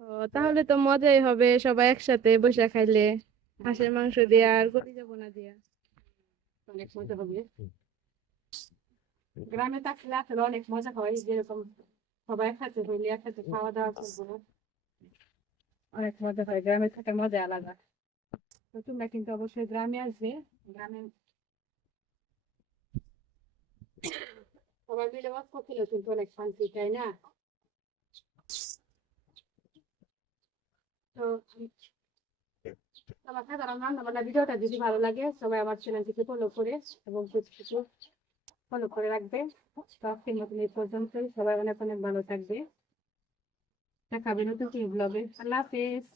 ও, তাহলে তো মজাই হবে সবাই একসাথে বসে খাইলে। হাঁসের মাংস দিয়া আর কলিজা বোনা দিয়া। অনেক মজা হবে। গ্রামে থাকলে আসলে অনেক মজা হয়, যেরকম সবাই একসাথে হইলে একসাথে খাওয়া দাওয়া করব। অনেক মজা হয়, গ্রামে থাকার মজা আলাদা। তো তোমরা কিন্তু অবশ্যই গ্রামে আসবে, গ্রামে সবাই মিলে বাস করছিল কিন্তু অনেক শান্তি, তাই না? আমার ভিডিওটা যদি ভালো লাগে, সবাই আমার চ্যানেলটিকে ফলো করে এবং কিছু কিছু ফলো করে রাখবে। এই পর্যন্ত সবাই অনেক অনেক ভালো থাকবে। দেখাবে নতুন আল্লাহ হাফেজ।